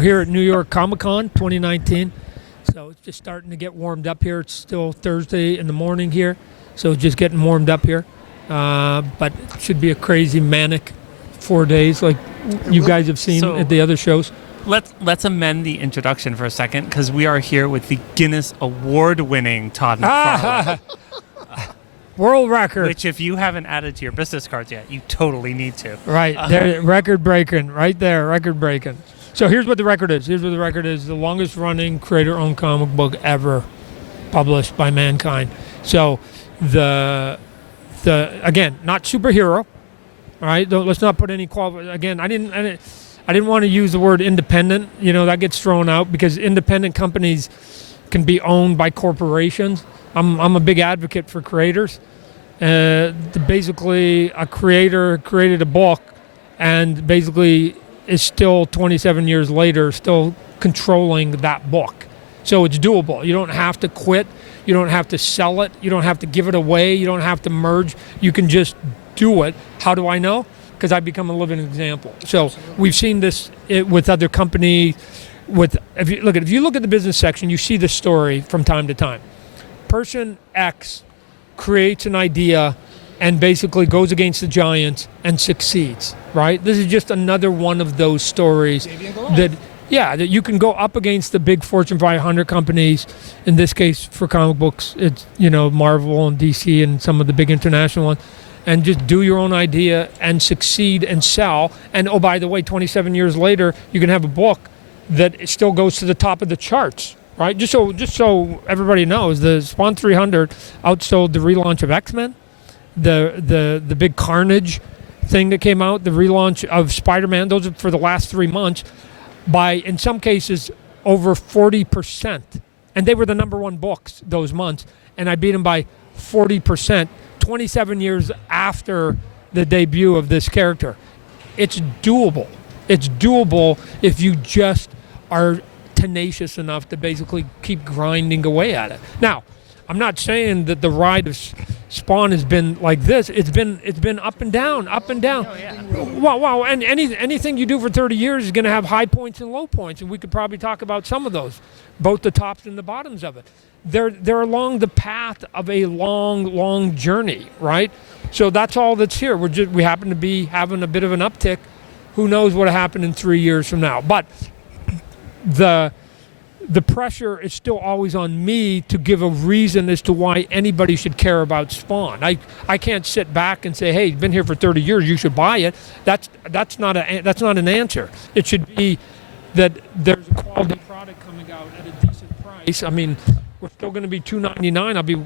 We're here at New York Comic Con 2019. So it's just starting to get warmed up here. It's still Thursday in the morning here. So it's just getting warmed up here. But it should be a crazy manic 4 days like you guys have seen at the other shows. Let's amend the introduction for a second, because we are here with the Guinness Award-winning Todd McFarlane. World record. Which, if you haven't added to your business cards yet, you totally need to. Right. There, record breaking. Right there. Record breaking. So here's what the record is. Here's what the record is. The longest running creator-owned comic book ever published by mankind. So the again, not superhero. All right. Let's not put any again, I didn't want to use the word independent. You know, that gets thrown out because independent companies can be owned by corporations. I'm a big advocate for creators. Basically, a creator created a book and basically is still 27 years later still controlling that book. So it's doable. You don't have to quit. You don't have to sell it. You don't have to give it away. You don't have to merge. You can just do it. How do I know? Because I've become a living example. So we've seen this with other companies. If you look at the business section, you see this story from time to time. Person X creates an idea and basically goes against the giants and succeeds, right? This is just another one of those stories that you can go up against the big Fortune 500 companies. In this case, for comic books, it's, Marvel and DC and some of the big international ones, and just do your own idea and succeed and sell. And oh, by the way, 27 years later, you can have a book that still goes to the top of the charts. Right, just so everybody knows, the Spawn 300 outsold the relaunch of X-Men, the big Carnage thing that came out, the relaunch of Spider-Man. Those are for the last 3 months by, in some cases, over 40%, and they were the number one books those months. And I beat them by 40%, 27 years after the debut of this character. It's doable. It's doable if you just are tenacious enough to basically keep grinding away at it. Now, I'm not saying that the ride of Spawn has been like this. It's been up and down, up and down. Oh, yeah. Wow. And anything you do for 30 years is going to have high points and low points, and we could probably talk about some of those, both the tops and the bottoms of it. They're along the path of a long journey, right? So that's all that's here. We happen to be having a bit of an uptick. Who knows what'll happen in 3 years from now? But the pressure is still always on me to give a reason as to why anybody should care about Spawn. I can't sit back and say, hey, you've been here for 30 years, you should buy it. That's not an answer. It should be that there's a quality product coming out at a decent price. I mean, we're still going to be $2.99. I'll be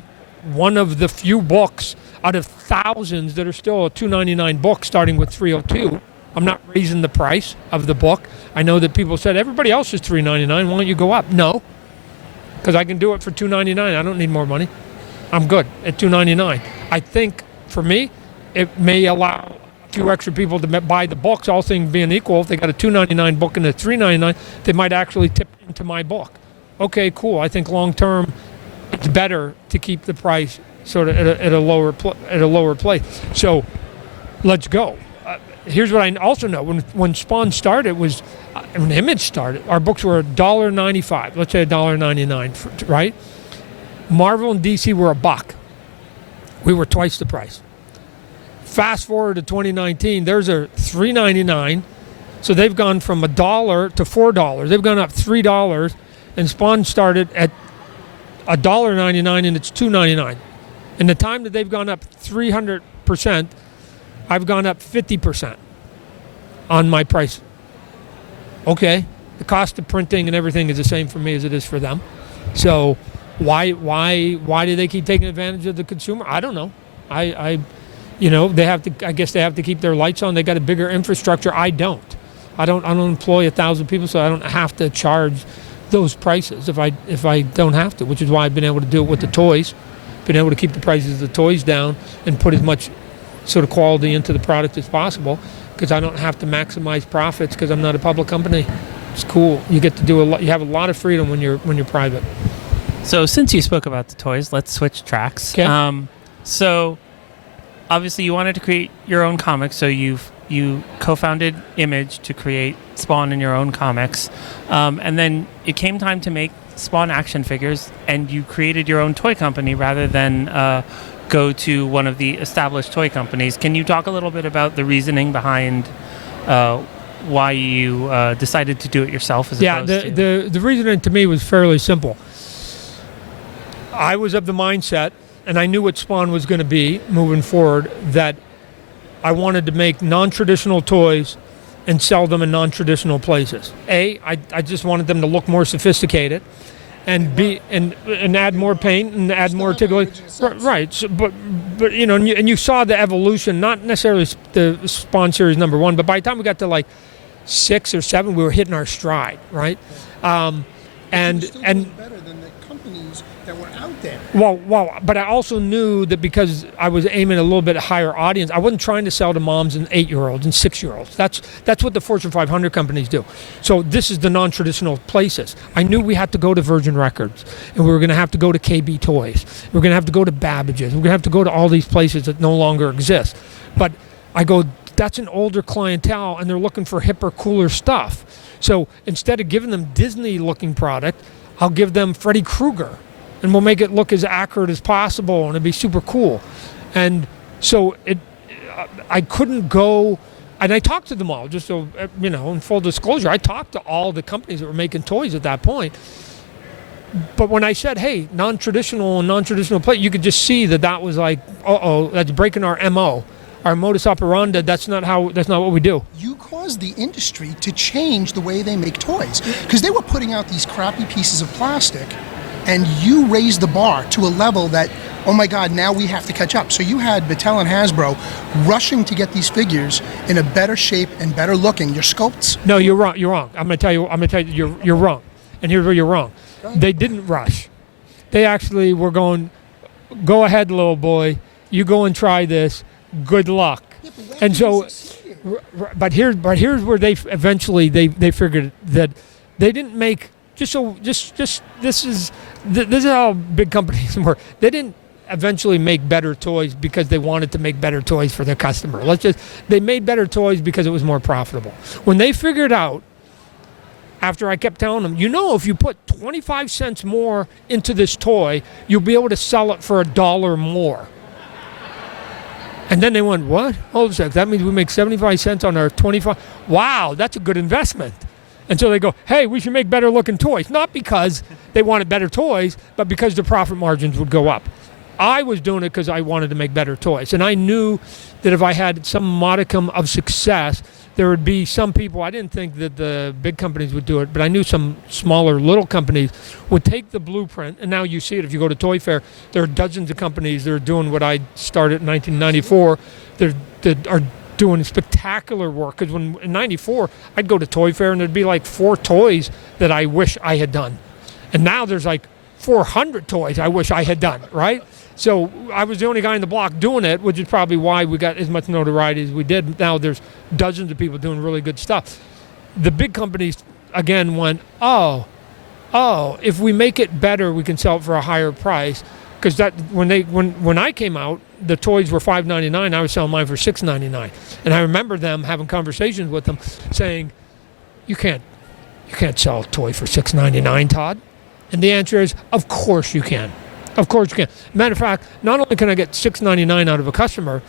one of the few books out of thousands that are still a $2.99 book starting with $3.02. I'm not raising the price of the book. I know that people said, everybody else is $3.99. Why don't you go up? No, because I can do it for $2.99. I don't need more money. I'm good at $2.99. I think, for me, it may allow a few extra people to buy the books, all things being equal. If they got a $2.99 book and a $3.99, they might actually tip into my book. Okay, cool. I think long-term, it's better to keep the price sort of at a lower place. So let's go. Here's what I also know. When Spawn started, when Image started, our books were $1.95. Let's say $1.99, right? Marvel and DC were $1. We were twice the price. Fast forward to 2019, theirs are $3.99. So they've gone from $1 to $4. They've gone up $3, and Spawn started at $1.99, and it's $2.99. In the time that they've gone up 300%, I've gone up 50% on my price. Okay, the cost of printing and everything is the same for me as it is for them. So why do they keep taking advantage of the consumer? I don't know. They have to. I guess they have to keep their lights on. They got a bigger infrastructure. I don't employ 1,000 people, so I don't have to charge those prices if I don't have to. Which is why I've been able to do it with the toys. Been able to keep the prices of the toys down and put as much sort of quality into the product as possible, because I don't have to maximize profits because I'm not a public company. It's cool. You get to do a lot. You have a lot of freedom when you're private. So since you spoke about the toys, let's switch tracks. Okay. So obviously you wanted to create your own comics, so you've you co-founded Image to create Spawn in your own comics, and then it came time to make Spawn action figures, and you created your own toy company rather than go to one of the established toy companies. Can you talk a little bit about the reasoning behind why you decided to do it yourself as opposed to... The reasoning to me was fairly simple. I was of the mindset, and I knew what Spawn was going to be moving forward, that I wanted to make non-traditional toys and sell them in non-traditional places. I just wanted them to look more sophisticated, and add more paint and add more articulation. Right. So, but you know, and you saw the evolution, not necessarily the Spawn series #1, but by the time we got to like 6 or 7, we were hitting our stride, right? And better than the companies that were out there. Well, but I also knew that because I was aiming a little bit higher audience, I wasn't trying to sell to moms and 8-year-olds and 6-year-olds. That's what the Fortune 500 companies do. So this is the non-traditional places. I knew we had to go to Virgin Records, and we were going to have to go to KB Toys. We were going to have to go to Babbage's. We're going to have to go to all these places that no longer exist. But I go, that's an older clientele, and they're looking for hipper, cooler stuff. So instead of giving them Disney-looking product, I'll give them Freddy Krueger, and we'll make it look as accurate as possible, and it'd be super cool. And so I couldn't go, and I talked to them all, just so, you know, in full disclosure, I talked to all the companies that were making toys at that point. But when I said, hey, non-traditional play, you could just see that was like, that's breaking our MO. Our modus operandi, that's not what we do. You caused the industry to change the way they make toys, because they were putting out these crappy pieces of plastic, and you raised the bar to a level that, oh my God, now we have to catch up. So you had Mattel and Hasbro rushing to get these figures in a better shape and better looking. Your sculpts. No, you're wrong. You're wrong. I'm gonna tell you, you're wrong. And here's where you're wrong. They didn't rush. They actually were going, go ahead, little boy. You go and try this. Good luck. Yeah, and so, but here's where they eventually they figured that they didn't make this is how big companies work. They didn't eventually make better toys because they wanted to make better toys for their customer. They made better toys because it was more profitable. When they figured out, after I kept telling them, if you put 25 cents more into this toy, you'll be able to sell it for $1 more. And then they went, what? Hold a sec, that means we make 75 cents on our 25. Wow, that's a good investment. And so they go, hey, we should make better looking toys. Not because they wanted better toys, but because the profit margins would go up. I was doing it because I wanted to make better toys. And I knew that if I had some modicum of success, there would be some people, I didn't think that the big companies would do it, but I knew some smaller little companies would take the blueprint, and now you see it if you go to Toy Fair, there are dozens of companies that are doing what I started in 1994 that are doing spectacular work. Because when in 94, I'd go to Toy Fair and there'd be like 4 toys that I wish I had done. And now there's like 400 toys I wish I had done, right? So I was the only guy in the block doing it, which is probably why we got as much notoriety as we did. Now there's dozens of people doing really good stuff. The big companies, again, went, if we make it better, we can sell it for a higher price. Because when I came out, the toys were $5.99. I was selling mine for $6.99. And I remember them having conversations with them saying, you can't sell a toy for $6.99, Todd. And the answer is, of course you can. Of course you can. Matter of fact, not only can I get $6.99 out of a customer,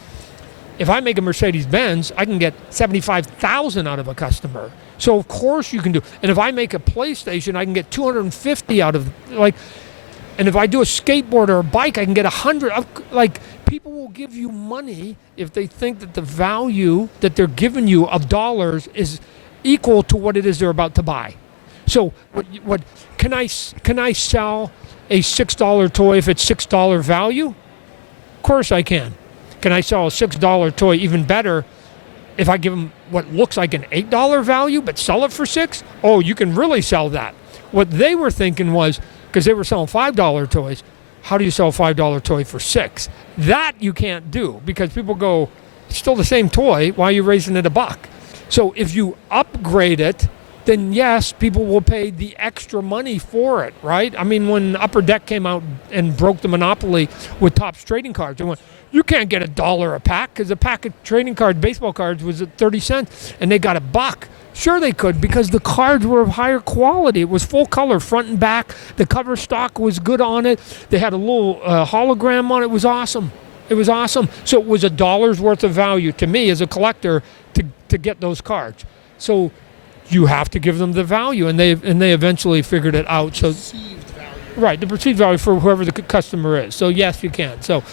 if I make a Mercedes-Benz, I can get $75,000 out of a customer. So of course you can do. And if I make a PlayStation, I can get $250 out of and if I do a skateboard or a bike, I can get $100. People will give you money if they think that the value that they're giving you of dollars is equal to what it is they're about to buy. So what can I sell a $6 toy if it's $6 value? Of course I can. Can I sell a $6 toy even better if I give them what looks like an $8 value but sell it for $6? Oh, you can really sell that. What they were thinking was, because they were selling $5 toys, how do you sell a $5 toy for $6? That you can't do, because people go, it's still the same toy, why are you raising it $1? So if you upgrade it, and you make it better, you can sell it for $6. That's the then yes, people will pay the extra money for it, right? I mean, when Upper Deck came out and broke the monopoly with Topps trading cards, they went, you can't get $1 a pack because a pack of trading cards, baseball cards, was at 30 cents, and they got $1. Sure they could, because the cards were of higher quality. It was full color, front and back. The cover stock was good on it. They had a little hologram on it. It was awesome. It was awesome. So it was $1 worth of value to me as a collector to get those cards. So you have to give them the value, and they eventually figured it out. So Perceived value. right, the perceived value for whoever the customer is. So yes, you can. So,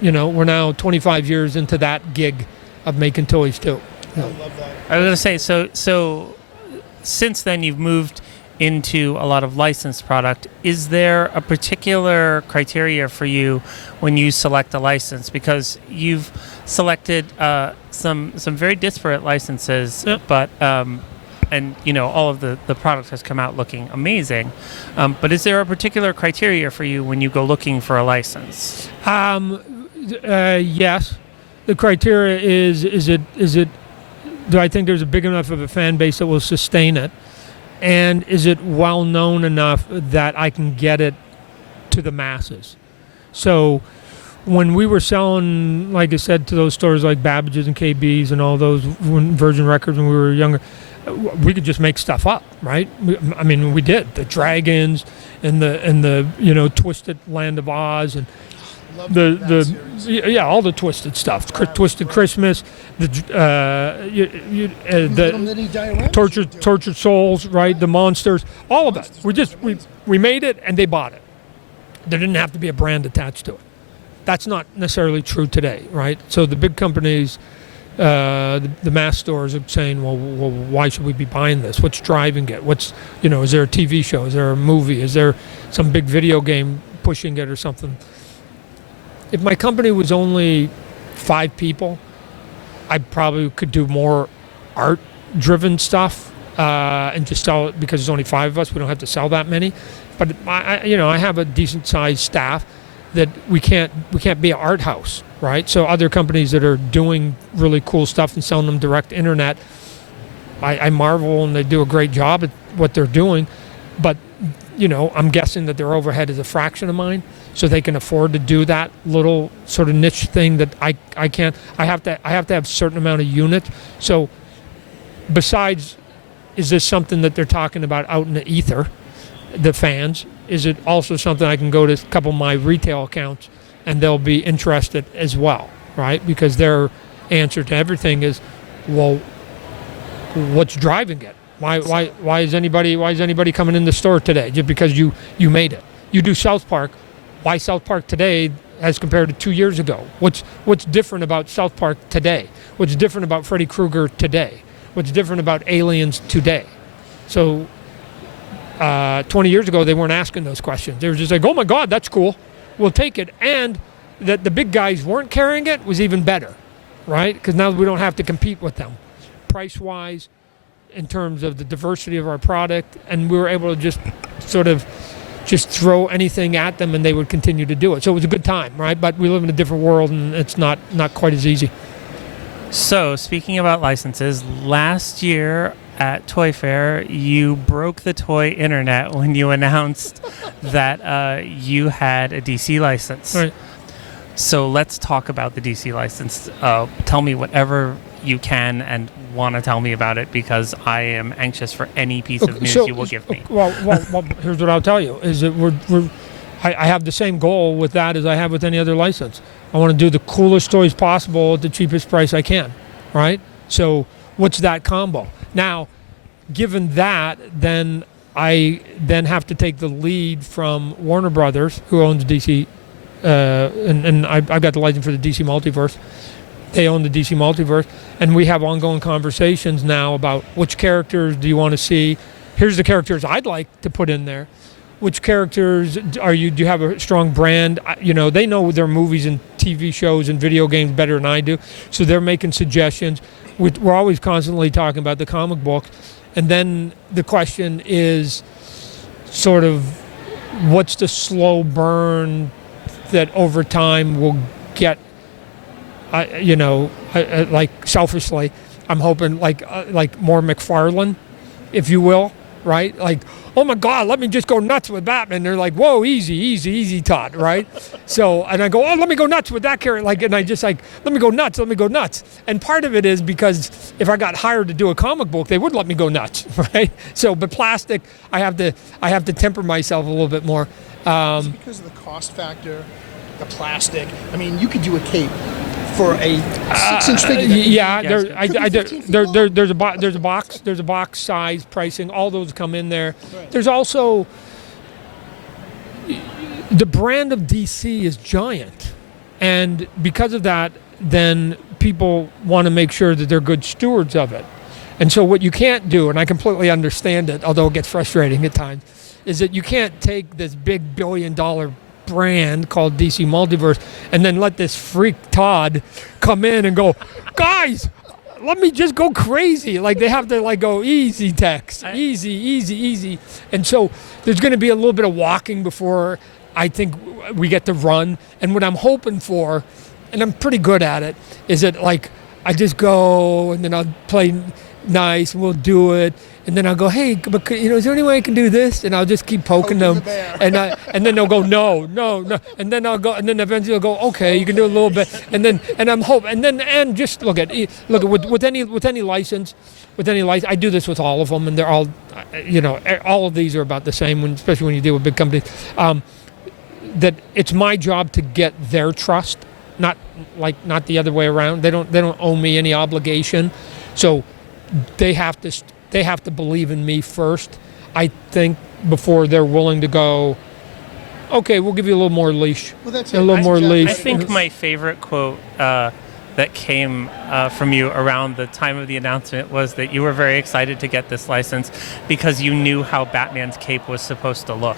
we're now 25 years into that gig of making toys too. I love that. I was going to say, so since then you've moved into a lot of licensed product. Is there a particular criteria for you when you select a license? Because you've selected some very disparate licenses, Yep. but and all of the product has come out looking amazing. But is there a particular criteria for you when you go looking for a license? Yes. The criteria is it do I think there's a big enough of a fan base that will sustain it? And is it well known enough that I can get it to the masses? So when we were selling, like I said, to those stores like Babbage's and KB's and all those Virgin Records when we were younger, we could just make stuff up, right? We did. The dragons and the Twisted Land of Oz and Love that series. all the Twisted stuff, Twisted Christmas, the Little mini dioramas tortured souls, right? The monsters, all of it. We made it and they bought it. There didn't have to be a brand attached to it. That's not necessarily true today, right? So the big companies, the mass stores are saying, well, why should we be buying this? What's driving it? Is there a TV show? Is there a movie? Is there some big video game pushing it or something? If my company was only 5 people, I probably could do more art-driven stuff and just sell it because there's only 5 of us. We don't have to sell that many. But I have a decent-sized staff that we can't be an art house, right? So other companies that are doing really cool stuff and selling them direct internet, I marvel, and they do a great job at what they're doing. But I'm guessing that their overhead is a fraction of mine, so they can afford to do that little sort of niche thing that I can't. I have to have a certain amount of units. So besides, is this something that they're talking about out in the ether, the fans? Is it also something I can go to a couple of my retail accounts and they'll be interested as well, right? Because their answer to everything is, well, what's driving it? Why is anybody coming in the store today? Just because you made it. You do South Park. Why South Park today as compared to 2 years ago? What's different about South Park today? What's different about Freddy Krueger today? What's different about Aliens today? So 20 years ago, they weren't asking those questions. They were just like, oh my God, that's cool. We'll take it. And that the big guys weren't carrying it was even better, right? Because now we don't have to compete with them price-wise, in terms of the diversity of our product, and we were able to just throw anything at them and they would continue to do it. So it was a good time, right? But we live in a different world and it's not quite as easy. So speaking about licenses, last year at Toy Fair, you broke the toy internet when you announced that you had a DC license. Right. So let's talk about the DC license. Tell me whatever you can and want to tell me about it, because I am anxious for any piece of news you will give me. Well, here's what I'll tell you, is that I have the same goal with that as I have with any other license. I want to do the coolest toys possible at the cheapest price I can, right? So what's that combo? Now, given that, then I have to take the lead from Warner Brothers, who owns DC, and I've got the license for the DC Multiverse. They own the DC Multiverse, and we have ongoing conversations now about which characters do you want to see. Here's the characters I'd like to put in there. Which characters do you have a strong brand? They know their movies and TV shows and video games better than I do, so they're making suggestions. We're always constantly talking about the comic books, and then the question is sort of what's the slow burn that over time will get. Like selfishly, I'm hoping like more McFarlane, if you will, right? Like, oh my God, let me just go nuts with Batman. They're like, whoa, easy, Todd, right? So, and I go, oh, let me go nuts with that character. Like, and I just like, let me go nuts. And part of it is because if I got hired to do a comic book, they would let me go nuts, right? So, but plastic, I have to temper myself a little bit more. Is it because of the cost factor, the plastic? I mean, you could do a cape for a 6-inch figure. Yeah, Yes. there's a box size pricing. All those come in there. Right. There's also the brand of DC is giant, and because of that, then people want to make sure that they're good stewards of it. And so what you can't do, and I completely understand it, although it gets frustrating at times, is that you can't take this big billion-dollar brand called DC Multiverse and then let this freak Todd come in and go, guys, let me just go crazy. Like, they have to like go easy, Tex, easy. And so there's going to be a little bit of walking before I think we get to run. And what I'm hoping for, and I'm pretty good at it, is that like I just go and then I'll play nice and we'll do it. And then I'll go, hey, but is there any way I can do this? And I'll just keep poking them, and then they'll go, no. And then I'll go, and then eventually I'll go, okay, you can do a little bit, and I'm hoping, and just look at with any license, I do this with all of them, and they're all, all of these are about the same, especially when you deal with big companies. That it's my job to get their trust, not the other way around. They don't owe me any obligation, so they have to believe in me first, I think, before they're willing to go, okay, we'll give you a little more leash. Well, that's a little more leash. I think my favorite quote that came from you around the time of the announcement was that you were very excited to get this license because you knew how Batman's cape was supposed to look.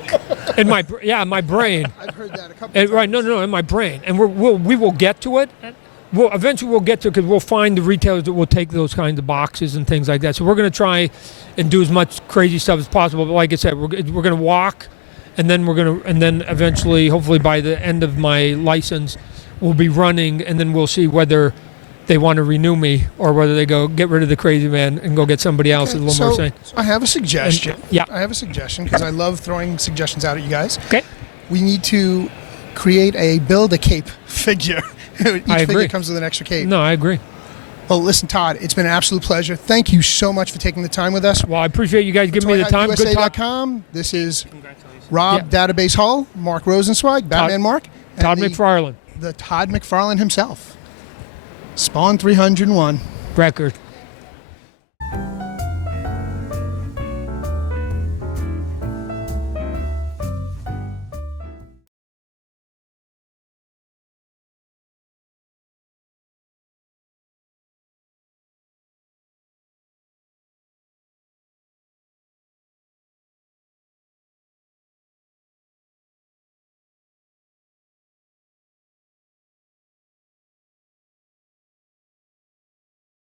In my brain. I've heard that a couple of times. Right, no, in my brain. And we will get to it. Eventually we'll get to it because we'll find the retailers that will take those kinds of boxes and things like that. So we're going to try and do as much crazy stuff as possible. But like I said, we're going to walk, and then eventually, hopefully by the end of my license, we'll be running, and then we'll see whether they want to renew me or whether they go get rid of the crazy man and go get somebody else a little more sane. I have a suggestion. I have a suggestion because I love throwing suggestions out at you guys. Okay. We need to create a build a cape figure. Each I agree. figure comes with an extra cape. No, I agree. Well, listen, Todd, it's been an absolute pleasure. Thank you so much for taking the time with us. Well, I appreciate you guys giving me the time. Good talk. ToyHutUSA.com. This is Rob Database Hull, Mark Rosenzweig, Batman Mark. Todd McFarlane. The Todd McFarlane himself. Spawn 301. Record.